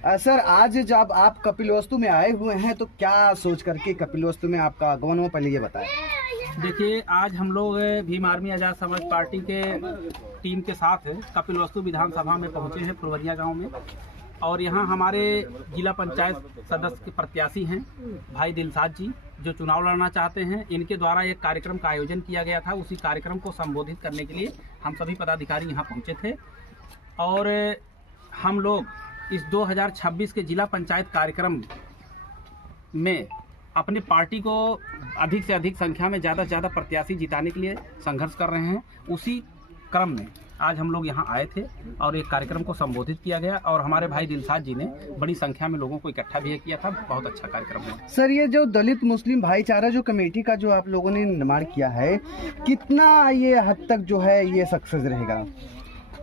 Sir, आज जब आप कपिलवस्तु में आए हुए हैं तो क्या सोच करके कपिलवस्तु में आपका आगमन हुआ, पहले ये बताएं। देखिए, आज हम लोग भीम आर्मी आज़ाद समाज पार्टी के टीम के साथ कपिलवस्तु विधानसभा में पहुंचे हैं, फुलवरिया गांव में। और यहां हमारे जिला पंचायत सदस्य के प्रत्याशी हैं भाई दिलशाद जी, जो चुनाव लड़ना चाहते हैं। इनके द्वारा एक कार्यक्रम का आयोजन किया गया था। उसी कार्यक्रम को संबोधित करने के लिए हम सभी पदाधिकारी यहाँ पहुँचे थे। और हम लोग इस 2026 के जिला पंचायत कार्यक्रम में अपनी पार्टी को अधिक से अधिक संख्या में ज़्यादा से ज़्यादा प्रत्याशी जिताने के लिए संघर्ष कर रहे हैं। उसी क्रम में आज हम लोग यहाँ आए थे और एक कार्यक्रम को संबोधित किया गया और हमारे भाई दिलशाद जी ने बड़ी संख्या में लोगों को इकट्ठा भी किया था। बहुत अच्छा कार्यक्रम है। सर, ये जो दलित मुस्लिम भाईचारा जो कमेटी का जो आप लोगों ने निर्माण किया है, कितना ये हद तक जो है ये सक्सेस रहेगा?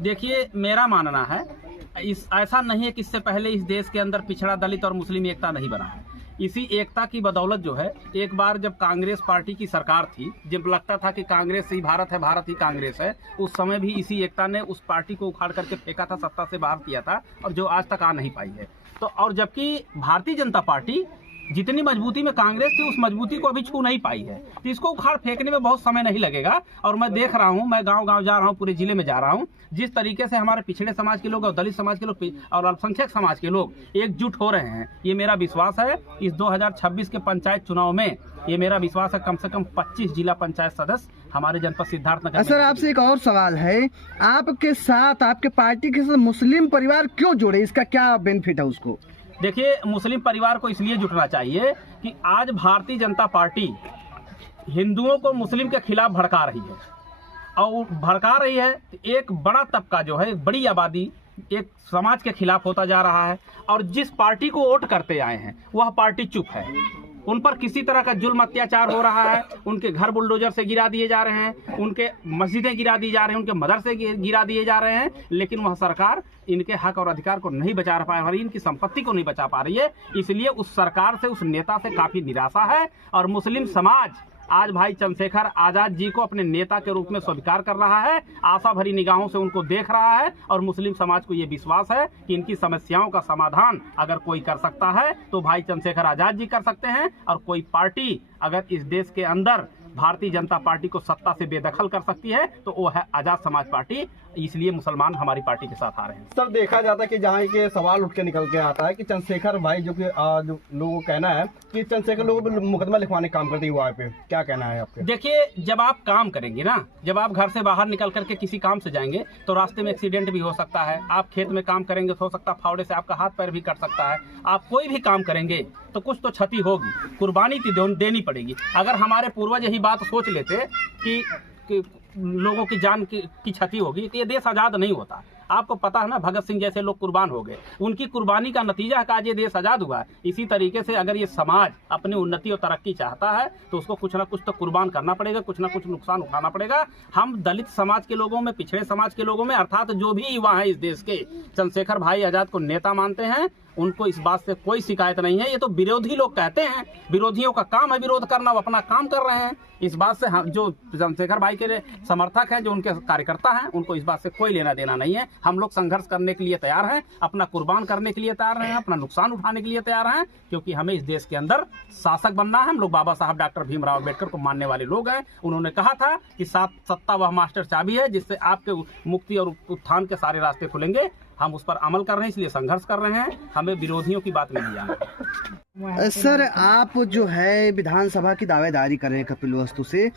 देखिए, मेरा मानना है ऐसा नहीं है कि इससे पहले इस देश के अंदर पिछड़ा दलित और मुस्लिम एकता नहीं बना है। इसी एकता की बदौलत जो है, एक बार जब कांग्रेस पार्टी की सरकार थी, जब लगता था कि कांग्रेस ही भारत है, भारत ही कांग्रेस है, उस समय भी इसी एकता ने उस पार्टी को उखाड़ करके फेंका था, सत्ता से बाहर किया था, और जो आज तक आ नहीं पाई है। तो और जबकि भारतीय जनता पार्टी जितनी मजबूती में कांग्रेस थी, उस मजबूती को अभी छू नहीं पाई है। तो इसको उखाड़ फेंकने में बहुत समय नहीं लगेगा। और मैं देख रहा हूं, मैं गांव-गांव जा रहा हूं, पूरे जिले में जा रहा हूं, जिस तरीके से हमारे पिछड़े समाज के लोग और दलित समाज के लोग और अल्पसंख्यक समाज के लोग एकजुट हो रहे हैं। ये मेरा विश्वास है। इस 2026 के पंचायत चुनाव में ये मेरा विश्वास है, कम से कम 25 जिला पंचायत सदस्य हमारे जनपद सिद्धार्थनगर। सर, आपसे एक और सवाल है, आपके साथ, आपके पार्टी के साथ मुस्लिम परिवार क्यों जुड़े? इसका क्या बेनिफिट है उसको? देखिए, मुस्लिम परिवार को इसलिए जुटना चाहिए कि आज भारतीय जनता पार्टी हिंदुओं को मुस्लिम के खिलाफ भड़का रही है, और भड़का रही है एक बड़ा तबका जो है, बड़ी आबादी एक समाज के खिलाफ होता जा रहा है। और जिस पार्टी को वोट करते आए हैं वह पार्टी चुप है। उन पर किसी तरह का जुल्म अत्याचार हो रहा है। उनके घर बुलडोजर से गिरा दिए जा रहे हैं, उनके मस्जिदें गिरा दी जा रही हैं, उनके मदरसे गिरा दिए जा रहे हैं, लेकिन वह सरकार इनके हक और अधिकार को नहीं बचा पा रही, इनकी संपत्ति को नहीं बचा पा रही है। इसलिए उस सरकार से, उस नेता से काफी निराशा है। और मुस्लिम समाज आज भाई चंद्रशेखर आजाद जी को अपने नेता के रूप में स्वीकार कर रहा है, आशा भरी निगाहों से उनको देख रहा है। और मुस्लिम समाज को ये विश्वास है कि इनकी समस्याओं का समाधान अगर कोई कर सकता है तो भाई चंद्रशेखर आजाद जी कर सकते हैं। और कोई पार्टी अगर इस देश के अंदर भारतीय जनता पार्टी को सत्ता से बेदखल कर सकती है तो वो है आजाद समाज पार्टी। इसलिए मुसलमान हमारी पार्टी के साथ आ रहे हैं। सर, देखा जाता है कि जहाँ के सवाल उठ के निकल के आता है कि चंद्रशेखर भाई जो लोगों का कहना है कि चंद्रशेखर लोगों पर मुकदमा लिखवाने काम करते हुआ पे, क्या कहना है आपके? देखिए, जब आप काम करेंगे ना, जब आप घर से बाहर निकल करके किसी काम से जाएंगे तो रास्ते में एक्सीडेंट भी हो सकता है। आप खेत में काम करेंगे तो हो सकता है फावड़े से आपका हाथ पैर भी कट सकता है। आप कोई भी काम करेंगे तो कुछ तो क्षति होगी, कुर्बानी देनी पड़ेगी। अगर हमारे पूर्वज यही बात सोच लेते कि लोगों की जान की क्षति होगी तो ये देश आज़ाद नहीं होता। आपको पता है ना, भगत सिंह जैसे लोग कुर्बान हो गए, उनकी कुर्बानी का नतीजा है कि आज ये देश आज़ाद हुआ है। इसी तरीके से अगर ये समाज अपनी उन्नति और तरक्की चाहता है तो उसको कुछ ना कुछ तो कुर्बान करना पड़ेगा, कुछ ना कुछ नुकसान उठाना पड़ेगा। हम दलित समाज के लोगों में, पिछड़े समाज के लोगों में, अर्थात जो भी युवा हैं इस देश के, चंद्रशेखर भाई आजाद को नेता मानते हैं। उनको इस बात से कोई शिकायत नहीं है। ये तो विरोधी लोग कहते हैं, विरोधियों का काम है विरोध करना, वो अपना काम कर रहे हैं। इस बात से हम जो चंद्रशेखर भाई के समर्थक हैं, जो उनके कार्यकर्ता हैं, उनको इस बात से कोई लेना देना नहीं है। हम लोग संघर्ष करने के लिए तैयार हैं, अपना कुर्बान करने के लिए तैयार हैं, अपना नुकसान उठाने के लिए तैयार हैं, क्योंकि हमें इस देश के अंदर शासक बनना है। हम लोग बाबा साहब डॉक्टर भीमराव अम्बेडकर को मानने वाले लोग हैं। उन्होंने कहा था कि सत्ता वह मास्टर चाबी है जिससे आपके मुक्ति और उत्थान के सारे रास्ते खुलेंगे। हम उस पर अमल कर रहे हैं, इसलिए संघर्ष कर रहे हैं। हमें विरोधियों की बात नहीं जाना। सर, आप जो है विधानसभा की दावेदारी कर रहे हैं कपिलवस्तु से,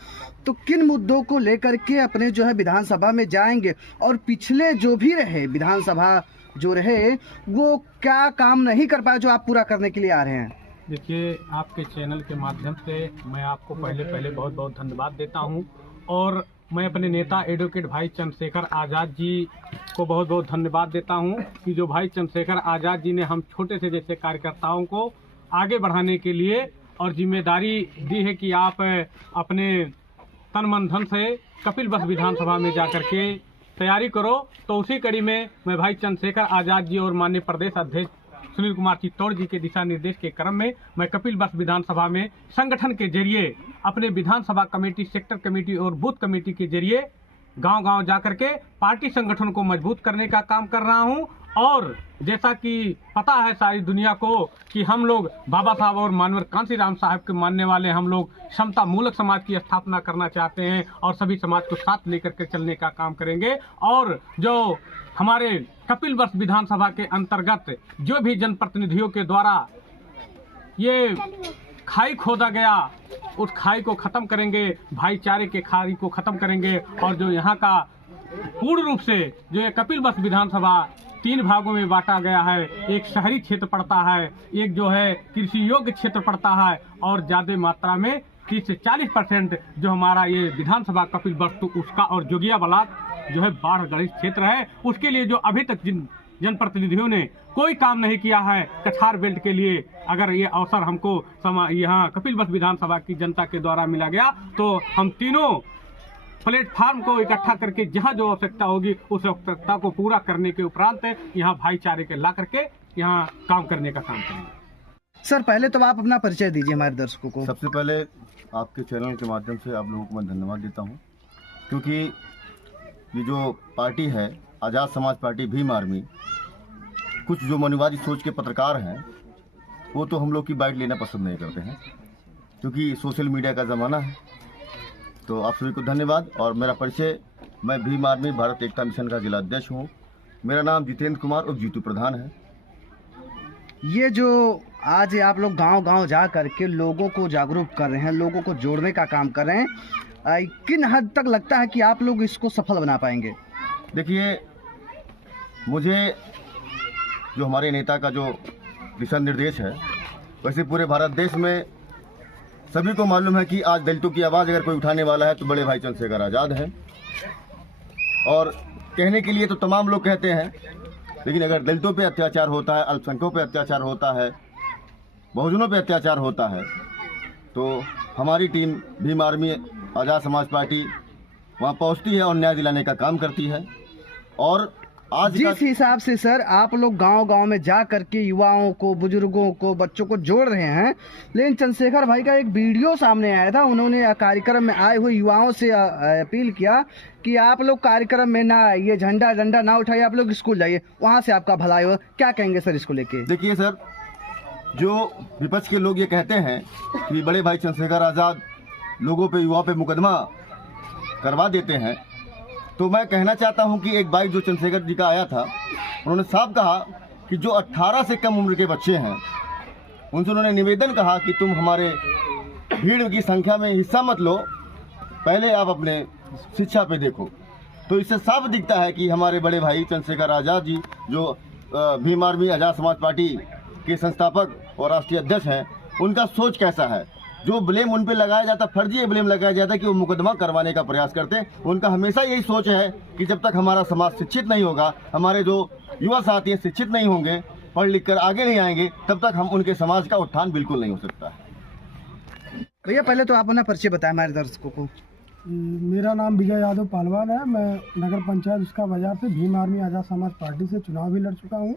तो किन मुद्दों को लेकर के अपने जो है विधानसभा में जाएंगे? और पिछले जो भी रहे विधानसभा जो रहे, वो क्या काम नहीं कर पाए जो आप पूरा करने के लिए आ रहे हैं? देखिए, आपके चैनल के माध्यम से मैं आपको पहले बहुत बहुत धन्यवाद देता हूं। और मैं अपने नेता एडवोकेट भाई चंद्रशेखर आज़ाद जी को बहुत बहुत धन्यवाद देता हूं कि जो भाई चंद्रशेखर आज़ाद जी ने हम छोटे से जैसे कार्यकर्ताओं को आगे बढ़ाने के लिए और जिम्मेदारी दी है कि आप अपने तन मन धन से कपिल बस विधानसभा में जाकर के तैयारी करो। तो उसी कड़ी में मैं भाई चंद्रशेखर आज़ाद जी और माननीय प्रदेश अध्यक्ष सुनील कुमार चित्तौड़ जी के दिशा निर्देश के क्रम में मैं कपिल बस विधानसभा में संगठन के जरिए अपने विधानसभा कमेटी, सेक्टर कमेटी और बूथ कमेटी के जरिए गांव-गांव जाकर के पार्टी संगठन को मजबूत करने का काम कर रहा हूं। और जैसा कि पता है सारी दुनिया को कि हम लोग बाबा साहब और मानवर कांशीराम साहब के मानने वाले हम लोग समता मूलक समाज की स्थापना करना चाहते हैं और सभी समाज को साथ लेकर के चलने का काम करेंगे। और जो हमारे कपिलवस्तु विधानसभा के अंतर्गत जो भी जनप्रतिनिधियों के द्वारा ये खाई खोदा गया, उस खाई को खत्म करेंगे, भाईचारे के खाई को खत्म करेंगे। और जो यहाँ का पूर्ण रूप से जो ये कपिलवस्तु विधानसभा 3 भागों में बांटा गया है, एक शहरी क्षेत्र पड़ता है, एक जो है कृषि योग्य क्षेत्र पड़ता है और ज्यादा मात्रा में 30 से 40% जो हमारा ये विधानसभा कपिलवस्तु उसका और जोगिया बलाक जो है बाढ़ ग्रस्त क्षेत्र है, उसके लिए जो अभी तक जिन जनप्रतिनिधियों ने कोई काम नहीं किया है कछार बेल्ट के लिए, अगर ये अवसर हमको यहाँ कपिलवस्तु विधानसभा की जनता के द्वारा मिला गया तो हम तीनों प्लेटफार्म को इकट्ठा करके जहां जो आवश्यकता होगी उस आवश्यकता को पूरा करने के उपरांत यहाँ भाईचारे के ला करके यहाँ काम करने का काम करेंगे। सर पहले तो आप अपना परिचय दीजिए हमारे दर्शकों को। सबसे पहले आपके चैनल के माध्यम से आप लोगों को मैं धन्यवाद देता हूं, क्योंकि ये जो पार्टी है आज़ाद समाज पार्टी भीम आर्मी, कुछ जो मनुवादी सोच के पत्रकार हैं वो तो हम लोग की बाइट लेना पसंद नहीं करते हैं, क्योंकि सोशल मीडिया का ज़माना है। तो आप सभी को धन्यवाद। और मेरा परिचय, मैं भीम आर्मी भारत एकता मिशन का जिला अध्यक्ष हूँ। मेरा नाम जितेंद्र कुमार उर्फ जीतू प्रधान है। ये जो आज आप लोग गांव-गांव जा करके लोगों को जागरूक कर रहे हैं, लोगों को जोड़ने का काम कर रहे हैं, किन हद तक लगता है कि आप लोग इसको सफल बना पाएंगे? देखिए, मुझे जो हमारे नेता का जो दिशा निर्देश है, वैसे पूरे भारत देश में सभी को मालूम है कि आज दलितों की आवाज़ अगर कोई उठाने वाला है तो बड़े भाई चंद्रशेखर आज़ाद हैं। और कहने के लिए तो तमाम लोग कहते हैं, लेकिन अगर दलितों पे अत्याचार होता है, अल्पसंख्यकों पे अत्याचार होता है, बहुजनों पे अत्याचार होता है, तो हमारी टीम भीम आर्मी आज़ाद समाज पार्टी वहाँ पहुँचती है और न्याय दिलाने का काम करती है। और आज जिस हिसाब से सर आप लोग गांव-गांव में जा करके युवाओं को, बुजुर्गों को, बच्चों को जोड़ रहे हैं, लेकिन चंद्रशेखर भाई का एक वीडियो सामने आया था, उन्होंने कार्यक्रम में आए हुए युवाओं से अपील किया कि आप लोग कार्यक्रम में ना आइए, झंडा डंडा ना उठाइए, आप लोग स्कूल जाइए, वहाँ से आपका भलाई हो। क्या कहेंगे सर इसको लेके? देखिए सर, जो विपक्ष के लोग ये कहते हैं कि बड़े भाई चंद्रशेखर आज़ाद लोगों पे, युवाओं पे मुकदमा करवा देते हैं, तो मैं कहना चाहता हूं कि एक बाइक जो चंद्रशेखर जी का आया था, उन्होंने साफ कहा कि जो 18 से कम उम्र के बच्चे हैं उनसे उन्होंने निवेदन कहा कि तुम हमारे भीड़ की संख्या में हिस्सा मत लो, पहले आप अपने शिक्षा पे देखो। तो इससे साफ दिखता है कि हमारे बड़े भाई चंद्रशेखर आज़ाद जी जो भीम आर्मी आज़ाद समाज पार्टी के संस्थापक और राष्ट्रीय अध्यक्ष हैं, उनका सोच कैसा है। जो ब्लेम उन पे लगाया जाता, फर्जी ब्लेम लगाया जाता है कि वो मुकदमा करवाने का प्रयास करते हैं, उनका हमेशा यही सोच है कि जब तक हमारा समाज शिक्षित नहीं होगा, हमारे जो युवा साथी हैं शिक्षित नहीं होंगे, पढ़ लिख कर आगे नहीं आएंगे, तब तक हम उनके समाज का उत्थान बिल्कुल नहीं हो सकता है। भैया पहले तो आप अपना परिचय बताएं हमारे दर्शकों को। मेरा नाम विजय यादव पालवान है। मैं नगर पंचायत उसका बाजार से भीम आर्मी आज़ाद समाज पार्टी से चुनाव भी लड़ चुका हूँ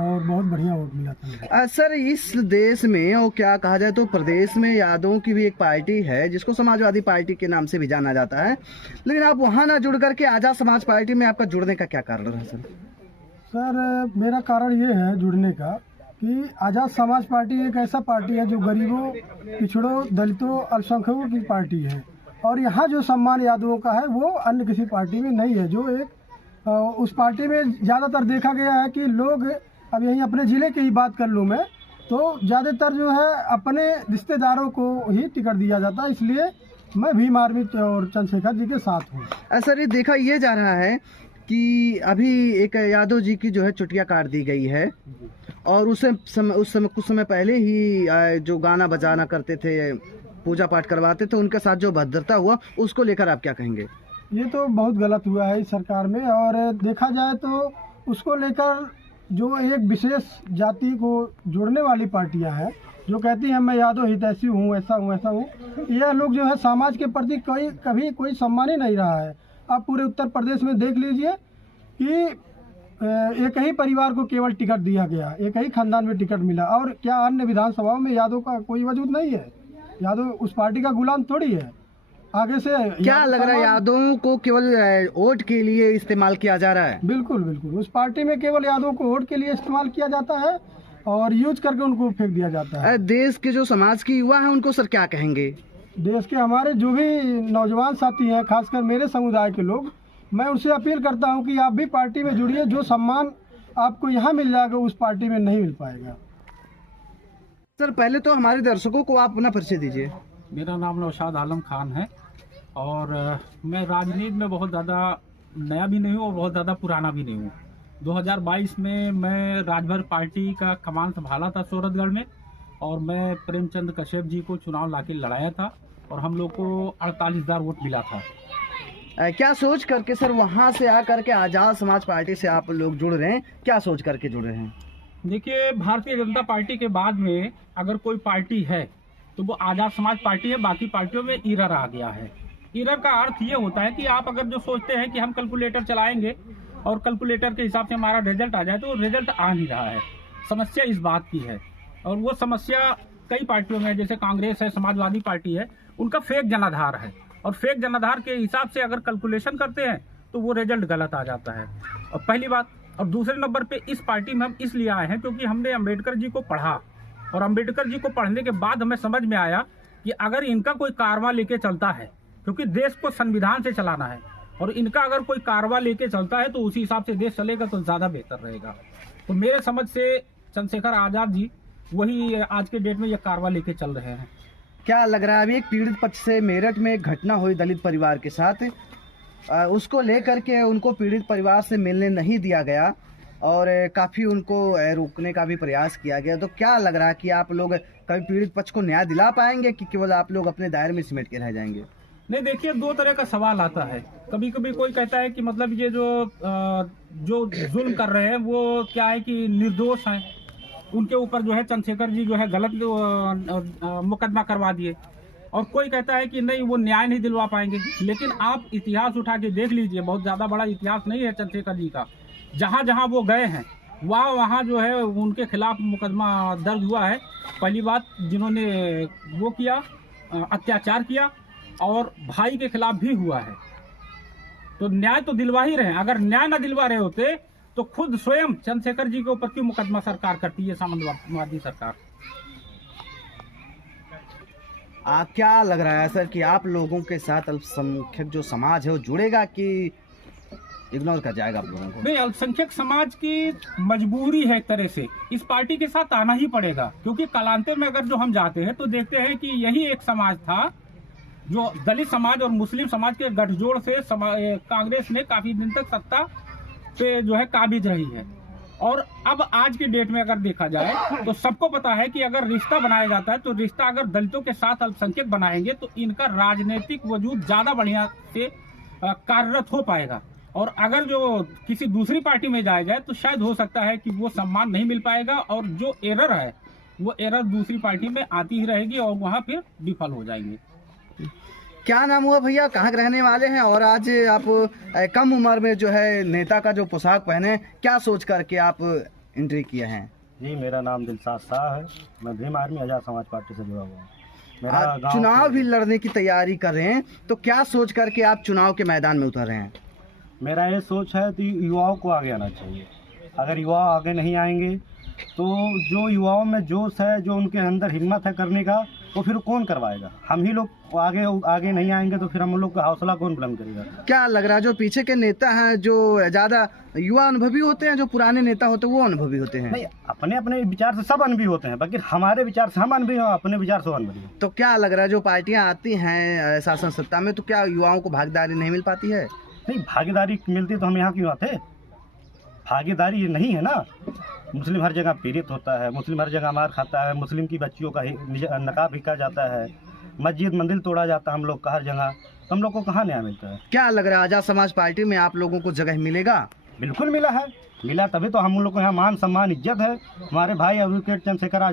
और बहुत बढ़िया वोट मिला था। सर इस देश में और क्या कहा जाए तो प्रदेश में यादवों की भी एक पार्टी है जिसको समाजवादी पार्टी के नाम से भी जाना जाता है, लेकिन आप वहाँ ना जुड़ करके आज़ाद समाज पार्टी में आपका जुड़ने का क्या कारण है सर? सर मेरा कारण ये है जुड़ने का कि आज़ाद समाज पार्टी एक ऐसा पार्टी है जो गरीबों, पिछड़ों, दलितों, अल्पसंख्यकों की पार्टी है और यहाँ जो सम्मान यादवों का है वो अन्य किसी पार्टी में नहीं है। जो एक उस पार्टी में ज़्यादातर देखा गया है कि लोग, अब यहीं अपने ज़िले की ही बात कर लूँ मैं, तो ज़्यादातर जो है अपने रिश्तेदारों को ही टिकट दिया जाता है, इसलिए मैं भीम आर्मी और चंद्रशेखर जी के साथ हूँ। सर ये देखा ये जा रहा है कि अभी एक यादव जी की जो है चुटिया काट दी गई है और उस समय कुछ समय पहले ही जो गाना बजाना करते थे, पूजा पाठ करवाते थे, उनके साथ जो भद्रता हुआ उसको लेकर आप क्या कहेंगे? ये तो बहुत गलत हुआ है इस सरकार में और देखा जाए तो उसको लेकर जो एक विशेष जाति को जोड़ने वाली पार्टियां हैं जो कहती हैं मैं यादव हितैषी हूँ, ऐसा हूँ, ऐसा हूँ, यह लोग जो है समाज के प्रति कभी कोई सम्मान ही नहीं रहा है। आप पूरे उत्तर प्रदेश में देख लीजिए कि एक ही परिवार को केवल टिकट दिया गया, एक ही खानदान में टिकट मिला और क्या अन्य विधानसभाओं में यादव का कोई वजूद नहीं है? यादव उस पार्टी का गुलाम थोड़ी है। आगे से क्या लग रहा है, समाज- यादवों को केवल वोट के लिए इस्तेमाल किया जा रहा है? बिल्कुल बिल्कुल, उस पार्टी में केवल यादवों को वोट के लिए इस्तेमाल किया जाता है और यूज करके उनको फेंक दिया जाता है। देश के जो समाज के युवा हैं उनको सर क्या कहेंगे? देश के हमारे जो भी नौजवान साथी हैं, खासकर मेरे समुदाय के लोग, मैं उनसे अपील करता हूं कि आप भी पार्टी में जुड़िए। जो सम्मान आपको यहाँ मिल जाएगा उस पार्टी में नहीं मिल पाएगा। सर पहले तो हमारे दर्शकों को आप अपना परिचय दीजिए। मेरा नाम नौशाद आलम खान है और मैं राजनीति में बहुत ज़्यादा नया भी नहीं हूँ और बहुत ज़्यादा पुराना भी नहीं हूँ। 2022 में मैं राजभर पार्टी का कमान संभाला था सूरतगढ़ में और मैं प्रेमचंद कश्यप जी को चुनाव लाके लड़ाया था और हम लोग को 48,000 वोट मिला था। क्या सोच करके सर वहाँ से आकर के आजाद समाज पार्टी से आप लोग जुड़ रहे हैं? क्या सोच करके जुड़ रहे हैं? देखिए, भारतीय जनता पार्टी के बाद में अगर कोई पार्टी है तो वो आजाद समाज पार्टी है। बाकी पार्टियों में ईरर आ गया है। ईरर का अर्थ ये होता है कि आप अगर जो सोचते हैं कि हम कैलकुलेटर चलाएंगे और कैलकुलेटर के हिसाब से हमारा रिजल्ट आ जाए, तो रिजल्ट आ नहीं रहा है। समस्या इस बात की है और वो समस्या कई पार्टियों में, जैसे कांग्रेस है, समाजवादी पार्टी है, उनका फेक जनाधार है और फेक जनाधार के हिसाब से अगर कैलकुलेशन करते हैं तो वो रिजल्ट गलत आ जाता है। और पहली बात, और दूसरे नंबर पे इस पार्टी में हम इसलिए आए हैं क्योंकि हमने अम्बेडकर जी को पढ़ा और अम्बेडकर जी को पढ़ने के बाद हमें समझ में आया कि अगर इनका कोई कारवा लेके चलता है, क्योंकि देश को संविधान से चलाना है, और इनका अगर कोई कारवा लेके चलता है तो उसी हिसाब से देश चलेगा तो ज़्यादा बेहतर रहेगा। तो मेरे समझ से चंद्रशेखर आज़ाद जी वही आज के डेट में ये कारवा लेके चल रहे हैं। क्या लग रहा है, अभी एक पीड़ित पक्ष से मेरठ में एक घटना हुई दलित परिवार के साथ, उसको लेकर के उनको पीड़ित परिवार से मिलने नहीं दिया गया और काफ़ी उनको रोकने का भी प्रयास किया गया। तो क्या लग रहा है कि आप लोग कभी पीड़ित पक्ष को न्याय दिला पाएंगे कि केवल आप लोग अपने दायरे में सिमट के रह जाएंगे? नहीं, देखिए, दो तरह का सवाल आता है। कभी कभी कोई कहता है कि मतलब ये जो जुल्म कर रहे हैं वो क्या है कि निर्दोष हैं, उनके ऊपर जो है चंद्रशेखर जी जो है गलत मुकदमा करवा दिए, और कोई कहता है कि नहीं, वो न्याय नहीं दिलवा पाएंगे। लेकिन आप इतिहास उठा के देख लीजिए, बहुत ज़्यादा बड़ा इतिहास नहीं है चंद्रशेखर जी का। जहाँ जहाँ वो गए हैं वहाँ जो है उनके खिलाफ मुकदमा दर्ज हुआ है। पहली बात, जिन्होंने वो किया, अत्याचार किया, और भाई के खिलाफ भी हुआ है। तो न्याय तो दिलवा ही रहे हैं। अगर न्याय न दिलवा रहे होते तो खुद स्वयं चंद्रशेखर जी के ऊपर क्यों मुकदमा सरकार करती है, सामंतवादी सरकार। क्या लग रहा है सर कि आप लोगों के साथ अल्पसंख्यक जो समाज है वो जुड़ेगा कि इग्नोर कर जाएगा आप लोगों को? नहीं, अल्पसंख्यक समाज की मजबूरी है एक तरह से, इस पार्टी के साथ आना ही पड़ेगा। क्योंकि कालांतर में अगर जो हम जाते हैं तो देखते हैं कि यही एक समाज था जो दलित समाज और मुस्लिम समाज के गठजोड़ से कांग्रेस ने काफी दिन तक सत्ता पे जो है काबिज रही है। और अब आज की डेट में अगर देखा जाए तो सबको पता है कि अगर रिश्ता बनाया जाता है तो रिश्ता अगर दलितों के साथ अल्पसंख्यक बनाएंगे तो इनका राजनीतिक वजूद ज्यादा बढ़िया से कार्यरत हो पाएगा। और अगर जो किसी दूसरी पार्टी में जाया जाए तो शायद हो सकता है कि वो सम्मान नहीं मिल पाएगा और जो एरर है वो एरर दूसरी पार्टी में आती ही रहेगी और वहाँ फिर विफल हो जाएंगे। क्या नाम हुआ भैया, कहाँ के रहने वाले हैं और आज आप कम उम्र में जो है नेता का जो पोशाक पहने, क्या सोच करके आप एंट्री किए हैं? जी, मेरा नाम दिलशाद शाह है। मैं भीम आर्मी आजाद समाज पार्टी से जुड़ा हुआ हूँ। मेरा आप गाँव चुनाव भी लड़ने की तैयारी कर रहे हैं, तो क्या सोच करके आप चुनाव के मैदान में उतर रहे हैं? मेरा ये सोच है कि युवाओं को आगे आना चाहिए। अगर युवा आगे नहीं आएंगे तो जो युवाओं में जोश है, जो उनके अंदर हिम्मत है करने का, वो फिर कौन करवाएगा? हम ही लोग आगे नहीं आएंगे तो फिर हम लोग का हौसला कौन बुलंद करेगा? क्या लग रहा है जो पीछे के नेता हैं जो ज़्यादा युवा अनुभवी होते हैं, जो पुराने नेता होते हैं वो अनुभवी होते हैं? नहीं, अपने अपने विचार से सब अनुभवी होते हैं, बाकी हमारे विचार से हम अनुभवी हैं, अपने विचार से अनुभवी हैं। तो क्या लग रहा है जो पार्टियां आती हैं शासन सत्ता में, तो क्या युवाओं को भागीदारी नहीं मिल पाती है? नहीं, भागीदारी मिलती तो हम यहाँ क्यों आते? भागीदारी ये नहीं है ना। मुस्लिम हर जगह पीड़ित होता है, मुस्लिम हर जगह मार खाता है, मुस्लिम की बच्चियों का नकाब बिका जाता है, मस्जिद मंदिर तोड़ा जाता है हम लोग का हर जगह, तो हम लोग को कहाँ न्याय मिलता है? क्या लग रहा है आजाद समाज पार्टी में आप लोगों को जगह मिलेगा? बिल्कुल मिला है, मिला तभी तो हम लोग को यहाँ मान सम्मान इज्जत है। हमारे भाई एडवोकेट चंद्रशेखर आजाद